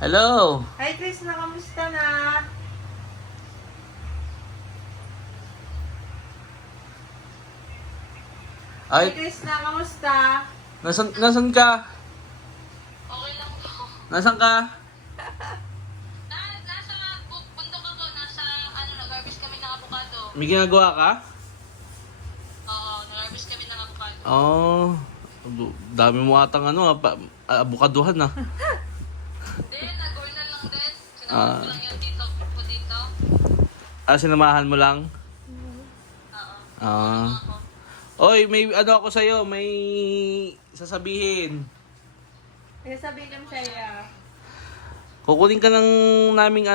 Hello! Hi, Chris, na kamusta na? Hi, Ay, Chris, na kamusta? nasan ka? Okay lang po. Nasan ka? Nasa bundok ako, nasa nag-harvest kami ng avocado. May ginagawa ka? Oo, nag-harvest kami ng avocado. Oh, dami mo atang abukaduhan na. Then, nag-order lang din. Ah. Sinamahan ko lang yan dito, po dito. Sinamahan mo lang? Oo. Ah. Ako. Oy, may ako sa'yo, may sasabihin. Kaya sabihin ko sa'yo. Kukunin ka ng naming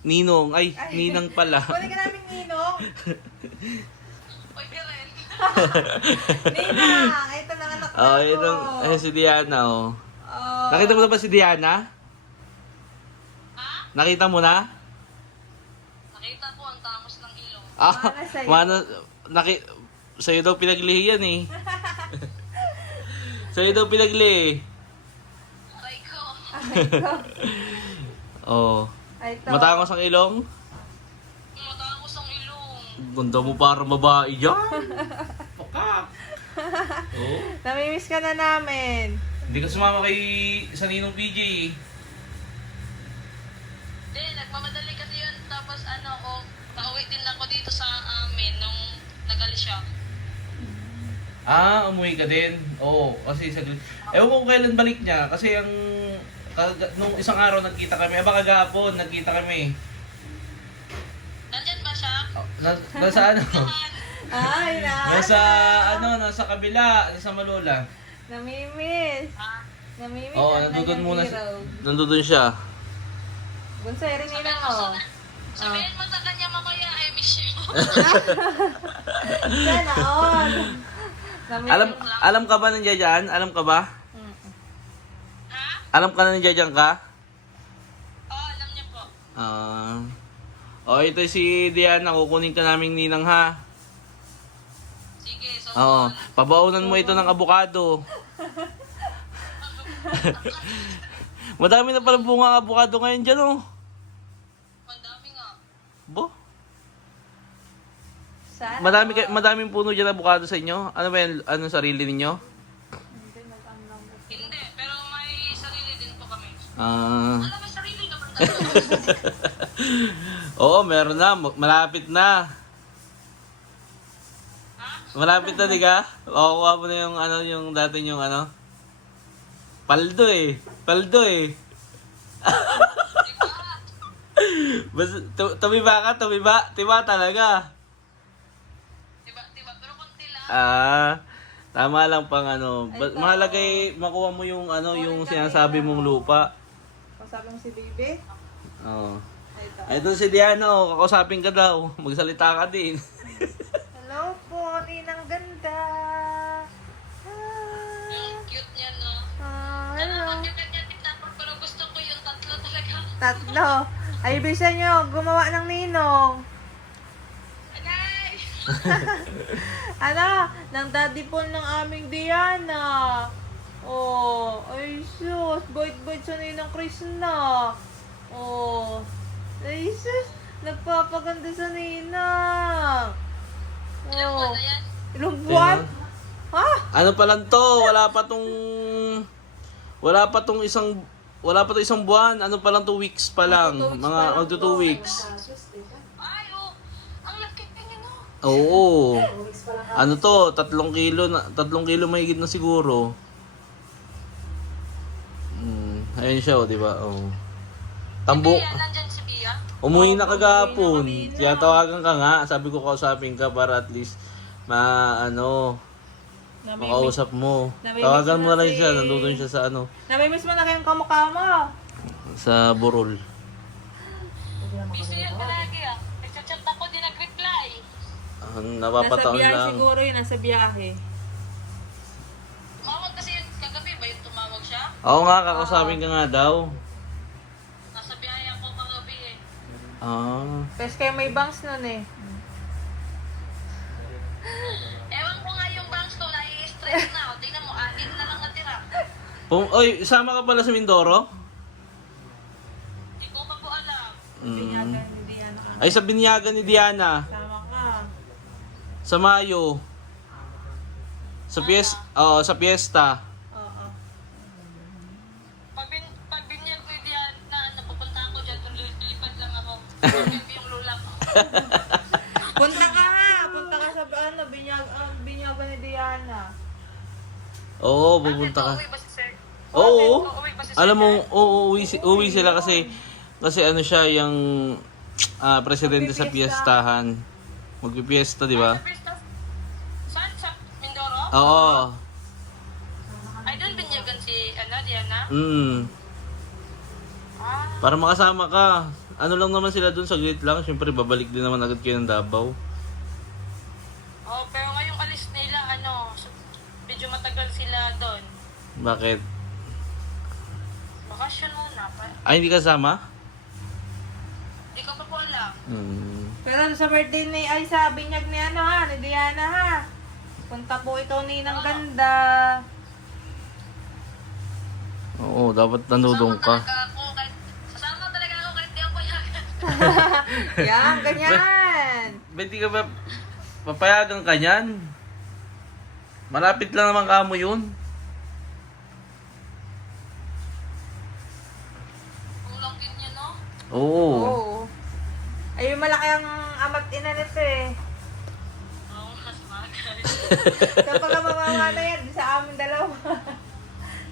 ninong. Ay, Ay. ninang pala. Kunin ka namin ninong. Uy, Karen. Nina, ito na anak Oh, ko. yun si Diana, oh. Oh. Nakita mo na ba si Diana? Ha? Nakita mo na? Nakita ko ang tangos ng ilong. Mana sa'yo. Sa'yo daw pinaglihi yan eh. Sa'yo daw pinaglihi. Aray ko. Oh. Ay, ito. Matangos ang ilong? Matangos ang ilong. Ganda mo para babae yan. Paka. Oh. Namimiss ka na namin. Hindi ka sumama sa Ninong PJ. Then, nagmamadali kasi yun. Tapos pauwi din ako dito sa amin nung nag-alis siya. Ah, umuwi ka din? Oo, kasi ewan ko kung kailan balik niya. Kasi nung isang araw nagkita kami. Baka kagahapon nagkita kami. Nandyan ba siya? Nasa Ay, na. nasa kabila, nasa Malola. Namimiss. Ha? Namimiss. Oo, ang nandun muna hero. nandun siya. Bunsay rin nila ko. Sabihin mo sa kanya mamaya, I miss you. Sana all. Alam ka ba nandiyan dyan? Alam ka ba? Ha? Alam ka na nandiyan dyan ka? Oo, alam niya po. Ito si Diana, kukunin ka naming ninang ha. Sige, so Oo, pabaunan mo ito ng abukado. Madami na pala bunga ng abukado ngayon dyan oh. ang dami nga. Bo? Sana Madaming puno dyan ng abukado sa inyo? Ano ba yan? Anong sarili ninyo? Hindi, pero may sarili din po kami. Ah. Alam, may sarili naman tayo. Oo, meron na. Malapit na. Ha? Malapit na, di ka? Kukuha mo na yung dati yung Paldo eh. Paldo eh. Diba? Basta, tumiba ka, tumiba. Tiba talaga. Diba, pero konti lang. Tama lang pang mahalaga makuha mo yung yung sinasabi mong lupa. Kasabi mo si baby? Oo. Ay, ito. Ito si Diana, kakausapin ka daw. Magsalita ka din. Hello po, Ninang ganda. Yung cute niya, no? Hello. Ang cute niya, TikTok, pero gusto ko yung tatlo talaga. Tatlo. Ay, bisa nyo, gumawa ng ninong. Agay! Ng daddy po ng aming Diana. Oh, ay sus, bait-bait sa ninang Chris na. Oh, ay sus, nagpapaganda sa ninang. Ilang buwan na yan? Ilang buwan? Ha? Ano pa lang to? Wala pa tong isang buwan. Ano pa lang to, weeks pa lang. Mga magto 2 weeks. Ay, oh! Ang laki niya, no? Oo. Ano to? 3 kilo na, 3 kilo mahigit na siguro. Ayun siya, di ba? Oh. Tambo. Bia, nandyan si Bia. Umuwi na kagahapon. Kaya tawagan ka nga. Sabi ko kausapin ka para at least makausap mo. Tawagan mo na lang siya. Nandun siya sa Namimiss mo na kayong kamukha mo. sa Burol. Busy yan palagi, ah. Nagchat-chat ako, di nag-reply. Nasa Napapataon biyahe lang. siguro yun, nasa biyahe. Tumawag kasi yun kagabi ba yung tumawag siya? Oo nga, kakausapin ka nga daw. Nasa biyahe ako kagabi eh. Pes kayo may bangs nun eh. Ewan ko nga yung banks ko, nai-stress na. O, tingnan mo, anim na lang natira. Oy, isama ka pala sa Mindoro? Binyagan ni Diana ka. Ay, sa binyagan ni Diana. Sama ka. Sa Mayo. Sa sa piyesta. Oo. Pag binyag ko diyan na napupunta ako dyan, lilipad lang ako. Pag yung lula ko. Punta ka ha! Punta ka sa binyagan ni Diana. Oo, pupunta ka. Uuwi ba si sir? Oo. Uuwi ba si sir? Alam mo, uuwi sila kasi ano siya yung presidente sa piyestahan. Magpipiesta, di ba? Saan? Sa Mindoro? Oo. Ay, doon binyagan si Diana? Ah, Para makasama ka. Ano lang naman sila dun, saglit lang. Siyempre, babalik din naman agad kayo ng Davao. oh, pero ngayong alis nila, medyo matagal sila doon. Bakit? Bakasyon muna pa. Ay, hindi kasama? Hindi ko pa po alam. Pero sa birthday ni, ay sa binyag ni ni Diana ha. Punta po ikaw ni ng ganda. Oo, dapat nanudong ka. Sasama talaga ako kahit di ako yagan. Yan, ganyan. Ba't di ka ba papayagan ka niyan? Malapit lang naman kamo yun. Ang laki niya, no? Oo. Oo. Ay, malaki ang amat ina nito eh. Oo, mas bagay. Kapag mamawa na yan, sa amin dalawa.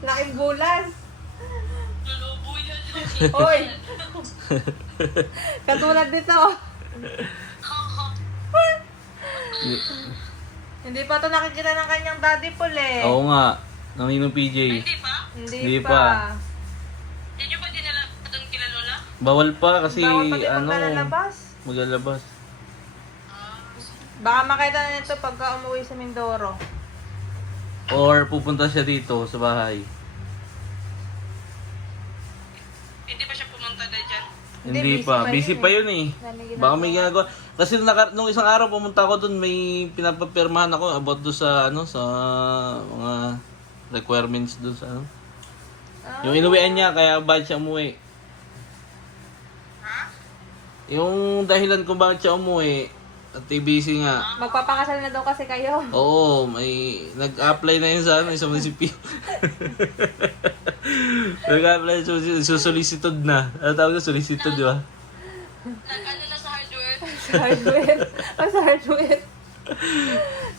Laking bulas. Lulubo yan. Hoy! Katulad dito. Hindi pa to nakikita ng kanyang daddy Paul eh. Oo nga. Nanginong PJ. Hindi pa? Hindi Hindi pa. pa. Hindi nyo ba dinala doon kila Lola? Bawal pa kasi Bawal pati paglalabas. maglalabas. Baka makita na nito pagka umuwi sa Mindoro. Or pupunta siya dito sa bahay. Hindi pa siya pumunta na dyan. Hindi pa. Busy pa yun eh. Dami Baka may ginagawa. Kasi nung isang araw pumunta ako doon, may pinapapirmahan ako about doon sa sa mga requirements doon sa Yung inuwian niya kaya bakit siya umuwi. Ha? Yung dahilan kung bakit siya umuwi at busy nga. Magpapakasal na daw kasi kayo. Oo, may nag-apply na yun sa sa munisipyo. Nag-apply sa solicited na. Ano tawag na solicited, di ba? Nag-ano na sa hardware? Hardware. Sa hardware.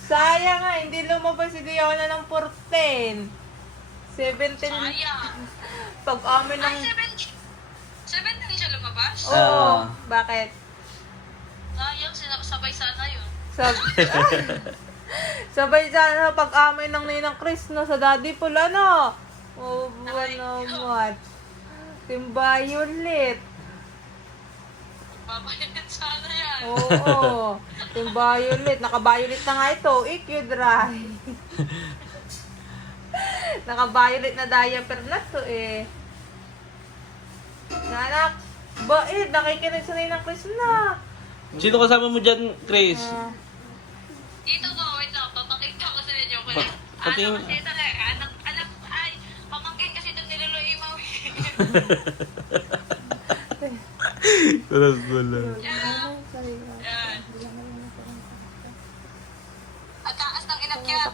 Sayang nga, hindi lumabas si Diana ng 14. 17. Sayang. Pag amin ng... Ay, 7 na rin siya lumabas? Oo. Bakit? Sayang, sabay sana yun. Sabay sana pag amin ng Ninang Chris no, sa daddy pula no. Oh, ano what? Timbayo ulit. Babayad sana yan. Oo. Timbayo ulit. Naka-violet na nga ito. Dry. Naka-violet na diaper na to eh. Nanak, bait, nakikinig sa Ninang Chris na. Sino kasama mo dyan, Chris? Dito ko, wait lang, papakita ko sa inyo. Pati- Ano kasi talaga, anak, ay, pamangkin kasi doon nilolo imaw. Wala. Yan. At taas ng inakyat.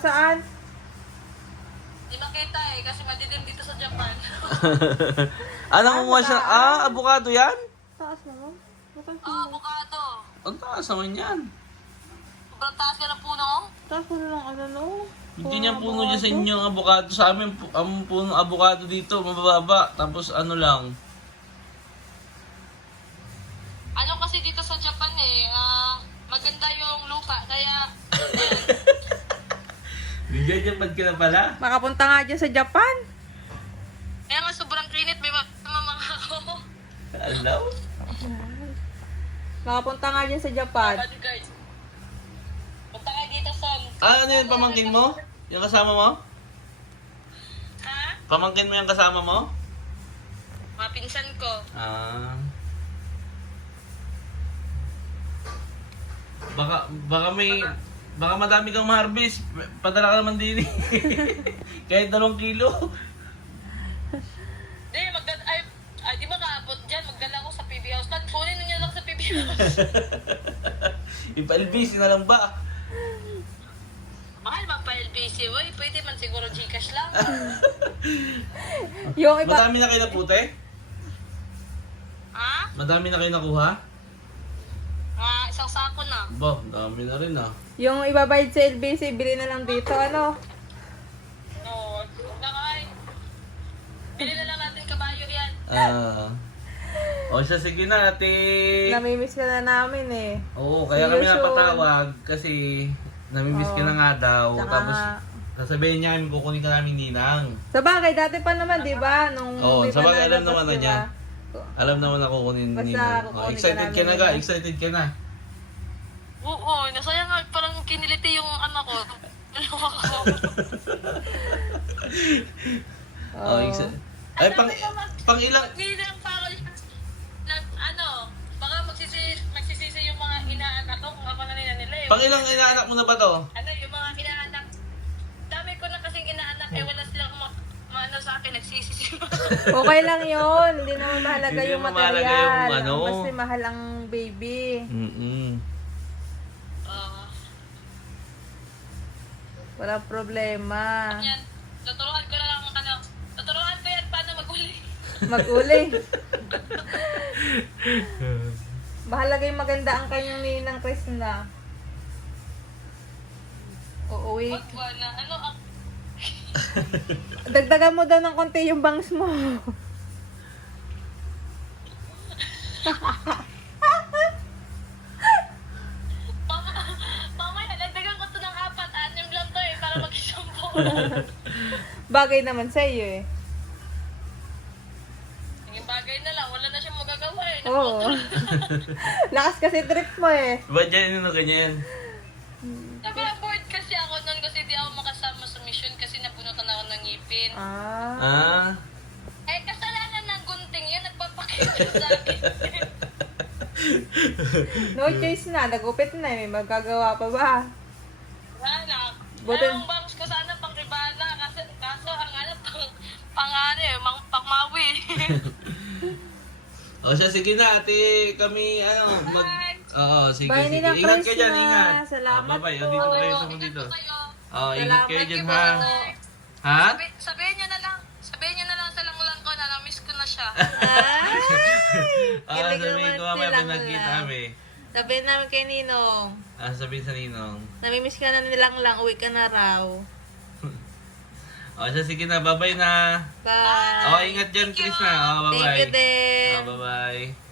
Saan? Di makita eh, kasi madilim dito sa Japan. Nangunguha siya. Avocado yan? Taas naman. Oo, avocado. Ang taas naman yan. Sobrang taas ka ng puno. Taas mo lang ano no? Hindi niya puno dyan sa inyo ang avocado. Sa amin, ang puno avocado dito, mababa. Tapos ano lang. Ano kasi dito sa Japan eh, maganda yung lupa, kaya Nagjajapan ka na pala? Makapunta nga dyan sa Japan. kaya nga sobrang klinit, may mamamang ako. Alaw? Makapunta nga dyan sa Japan. Bad guys. Punta kayo dito sa... Ano yun, pamangkin mo? Yung kasama mo? Ha? Pamangkin mo yung kasama mo? Mga pinsan ko. Baka madami kang ma-harvest. Padala ka naman din eh. Kahit 2 kilo. Ipa-LBC na lang ba? Mahal man pa LBC, boy. Pwede man siguro Gcash lang. Yung iba, Madami na kayo napute? Ha? Madami na kayo nakuha? Isang sako na. Ba, dami na rin ah. yung ibabayad sa LBC, bili na lang dito, ano? Oo. Nakay. Bili na lang natin kabayo yan. O siya, sige na ate. Namimiss ka na namin eh. Oo, kaya See kami you soon. napatawag kasi namimiss ka na nga daw. Tsaka Tapos nga- sasabihin niya kami kukunin ka namin ninang. Sa bagay, dati pa naman, di ba? Nung Oo, di sa pa bagay, alam nalabas, naman na di niya. ba? Alam naman na kukunin Basta ninang. kukunin ka Excited namin ka na ga, ninang. excited ka na. Oo, nasaya nga parang kiniliti yung anak ko. Oh, ay, pang ilang, Ninang pa ako baka magsisisi yung mga inaanak ko kung ako na nila eh. pang ilang inaanak mo na ba to? Yung mga inaanak, dami ko na kasing inaanak wala silang maano sa akin, nagsisisi. Okay lang yun. Hindi naman mahalaga Hindi yung naman mahalaga material. yung ano. Basta mahal ang baby. Wala problema. Yan, tuturuan ko na lang tuturuan ko yan paano mag-uli. Mag-uli. Mahalaga yung maganda ang kanyang ninang Krishna. Uuwi. Wag ba na, Dagdagan mo daw ng konti yung bangs mo. mamaya, nagdagan ko to ng 4, 6 lang to para mag-isumpo. Bagay naman sa iyo eh. Yung bagay na lang, wala na siyang magagawa eh. Oo. Lakas kasi trip mo eh. Ba't dyan yun ganyan? Bored kasi ako noon kasi di ako makasama sa mission kasi nabunutan ako ng ngipin. Ah? Kasalanan ng gunting yun, nagpapakita sa akin. No choice na. Nagupit na eh. May magagawa pa ba? Wala. Buti- Ang bangs ko sana pang ribana kaso ang pangmawi. O siya, sige na ate, kami Oo, sige, Bye, sige. Ninang Ingat ka dyan, Krishna. ingat. Salamat Bye-bye, po. o dito kayo sa Ingat dito. po kayo. Ingat kayo dyan ha. Salamat Ha? Sabihin niyo na lang sa langlang ko na na-miss ko na siya. Kilig Sabihin ko naman mamaya silang pag nagkita lang. kami. Sabihin namin kay Ninong. Sabihin sa Ninong. Namimiss ka na nilang lang. Uwi ka na raw. O siya, sige na, bye-bye na. Bye. Ingat dyan, Chris na. Thank Bye-bye. you din. Bye-bye.